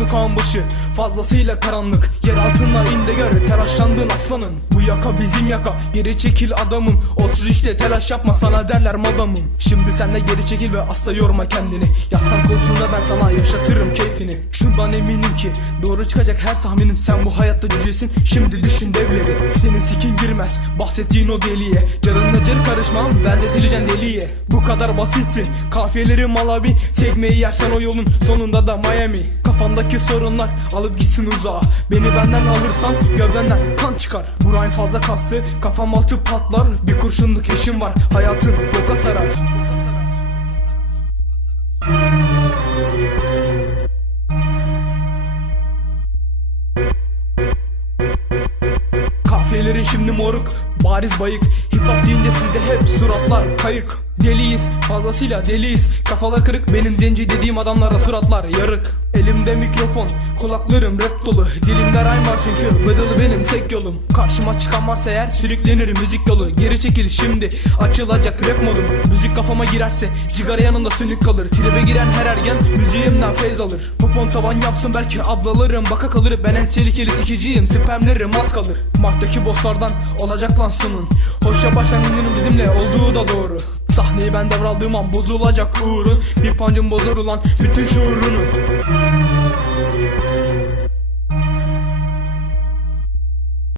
sıkan başı? Fazlasıyla karanlık. Yer altına in de gör. Telaşlandın aslanım. Bu yaka bizim yaka. Geri çekil adamım. 33'te telaş yapma. Sana derler madamım. Şimdi sen de geri çekil ve asla yorma kendini. Yaslan koltuğunda ben sana yaşatırım keyfini. Şundan eminim ki doğru çıkacak her tahminim. Sen bu hayatta cücesin. Şimdi düşün devleri. Senin sikin girmez. Bahsettiğin o deliye. Canınla cır karışmam. Benzetileceksin deliye. Bu kadar basitsin. Kafiyeleri malabi Tekmeyi yersen o yolun sonunda da Miami. Kafandaki sorunlar alıp gitsin uzağa. Beni benden alırsan gövdenden kan çıkar. Burayın fazla kaslı kafam altı patlar. Bir kurşunluk eşim var hayatın boka sarar. Kafiyelerin şimdi moruk bariz bayık. Hip hop deyince sizde hep suratlar kayık. Deliyiz fazlasıyla deliyiz. Kafalar kırık benim zenci dediğim adamlara suratlar yarık. Elimde mikrofon kulaklarım rap dolu. Dilimde rhyme var çünkü bedalı benim tek yolum. Karşıma çıkan varsa eğer sürüklenir müzik yolu. Geri çekil şimdi açılacak rap modum. Müzik kafama girerse cigara yanında sönük kalır. Tribe giren her ergen müziğimden feyz alır. Popon tavan yapsın belki ablalarım. Baka kalır Ben en tehlikeli sikiciyim. Spamlerim az kalır. Mart'taki bosslardan olacak lan sonun Hoşça başlangıcının bizimle olduğu da doğru. Sahneyi ben devraldığım an bozulacak uğrun. Bir pancım bozar ulan bütün şuurunu